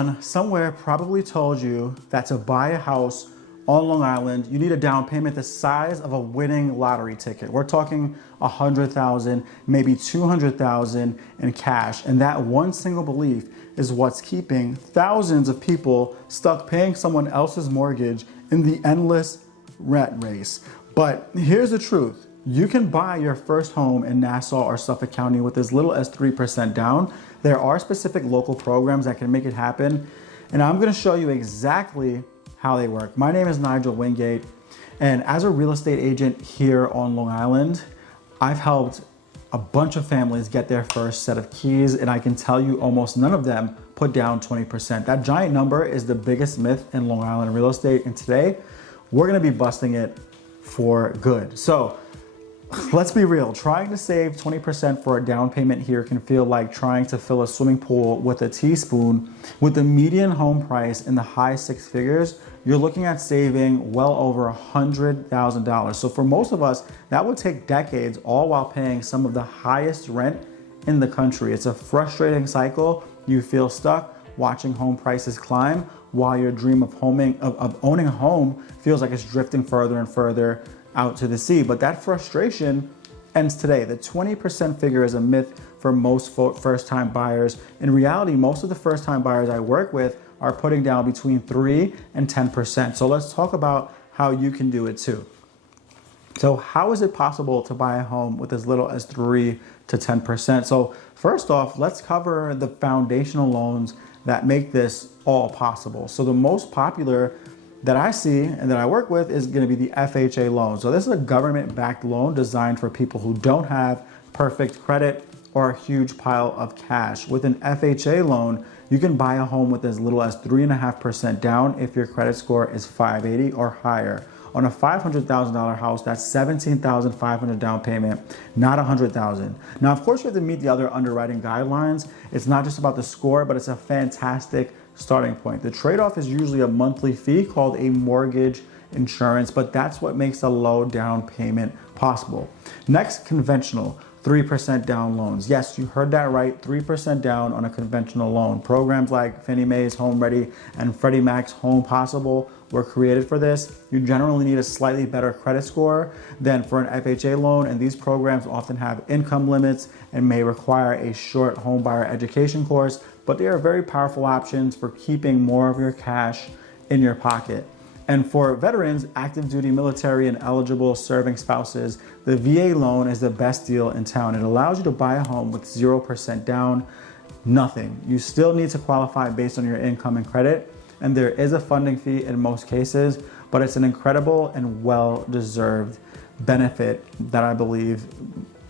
Someone somewhere probably told you that to buy a house on Long Island, you need a down payment the size of a winning lottery ticket. We're talking 100,000, maybe 200,000 in cash. And that one single belief is what's keeping thousands of people stuck paying someone else's mortgage in the endless rat race. But here's the truth. You can buy your first home in Nassau or Suffolk County with as little as 3% down. There are specific local programs that can make it happen. And I'm gonna show you exactly how they work. My name is Nigel Wingate, and as a real estate agent here on Long Island, I've helped a bunch of families get their first set of keys, and I can tell you almost none of them put down 20%. That giant number is the biggest myth in Long Island real estate, and today we're gonna be busting it for good. So let's be real, trying to save 20% for a down payment here can feel like trying to fill a swimming pool with a teaspoon. With the median home price in the high six figures, you're looking at saving well over $100,000. So for most of us, that would take decades, all while paying some of the highest rent in the country. It's a frustrating cycle. You feel stuck watching home prices climb while your dream of owning a home feels like it's drifting further and further out to the sea. But that frustration ends today. The 20% figure is a myth for most first-time buyers. In reality, most of the first-time buyers I work with are putting down between 3 and 10%. So let's talk about how you can do it too. So how is it possible to buy a home with as little as 3 to 10%? So first off, let's cover the foundational loans that make this all possible. So the most popular that I see and that I work with is going to be the FHA loan. So this is a government-backed loan designed for people who don't have perfect credit or a huge pile of cash. With an FHA loan, you can buy a home with as little as 3.5% down if your credit score is 580 or higher. On a $500,000 house, that's $17,500 down payment, not $100,000. Now, of course, you have to meet the other underwriting guidelines. It's not just about the score, but it's a fantastic starting point. The trade-off is usually a monthly fee called a mortgage insurance, but that's what makes a low down payment possible. Next, conventional 3% down loans. Yes, you heard that right, 3% down on a conventional loan. Programs like Fannie Mae's Home Ready and Freddie Mac's Home Possible were created for this. You generally need a slightly better credit score than for an FHA loan, and these programs often have income limits and may require a short home buyer education course, but they are very powerful options for keeping more of your cash in your pocket. And for veterans, active duty military, and eligible serving spouses, the VA loan is the best deal in town. It allows you to buy a home with 0% down, nothing. You still need to qualify based on your income and credit, and there is a funding fee in most cases, but it's an incredible and well-deserved benefit that I believe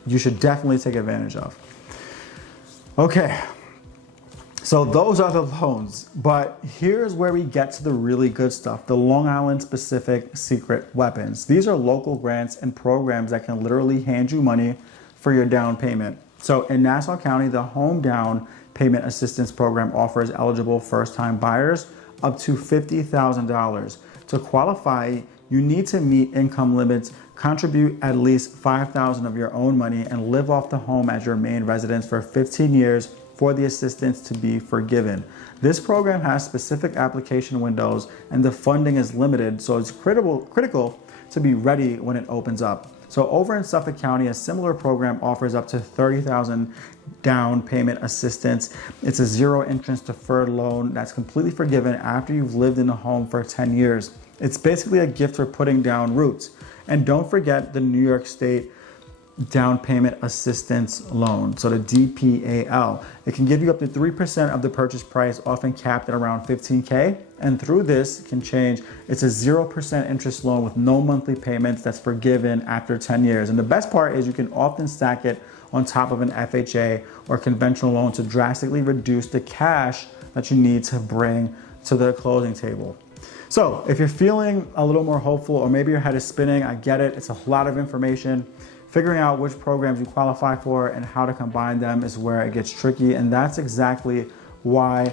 you should definitely take advantage of. Okay. So those are the loans, but here's where we get to the really good stuff, the Long Island specific secret weapons. These are local grants and programs that can literally hand you money for your down payment. So in Nassau County, the Home Down Payment Assistance Program offers eligible first-time buyers up to $50,000. To qualify, you need to meet income limits, contribute at least $5,000 of your own money, and live off the home as your main residence for 15 years for the assistance to be forgiven. This program has specific application windows and the funding is limited, so it's critical to be ready when it opens up. So over in Suffolk County, a similar program offers up to $30,000 down payment assistance. It's a zero interest deferred loan that's completely forgiven after you've lived in a home for 10 years. It's basically a gift for putting down roots. And don't forget the New York State down payment assistance loan, so the DPAL. It can give you up to 3% of the purchase price, often capped at around $15K. And through this can change. It's a 0% interest loan with no monthly payments that's forgiven after 10 years. And the best part is you can often stack it on top of an FHA or conventional loan to drastically reduce the cash that you need to bring to the closing table. So if you're feeling a little more hopeful, or maybe your head is spinning, I get it. It's a lot of information. Figuring out which programs you qualify for and how to combine them is where it gets tricky. And that's exactly why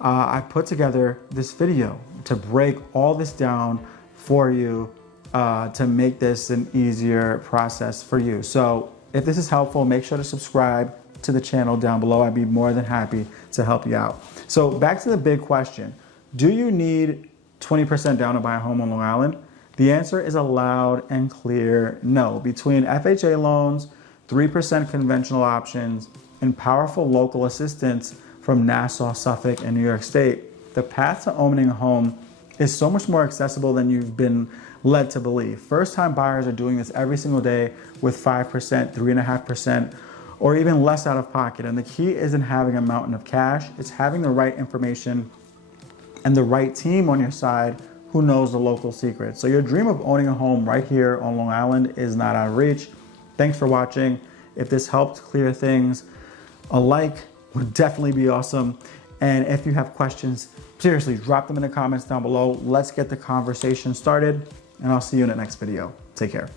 I put together this video, to break all this down for you, to make this an easier process for you. So if this is helpful, make sure to subscribe, to the channel down below. I'd be more than happy to help you out. So back to the big question. Do you need 20% down to buy a home on Long Island? The answer is a loud and clear no. Between FHA loans, 3% conventional options, and powerful local assistance from Nassau, Suffolk, and New York State, the path to owning a home is so much more accessible than you've been led to believe. First-time buyers are doing this every single day with 5%, 3.5%, or even less out of pocket. And the key isn't having a mountain of cash, it's having the right information and the right team on your side who knows the local secrets. So your dream of owning a home right here on Long Island is not out of reach. Thanks for watching. If this helped clear things, a like would definitely be awesome. And if you have questions, seriously, drop them in the comments down below. Let's get the conversation started, and I'll see you in the next video. Take care.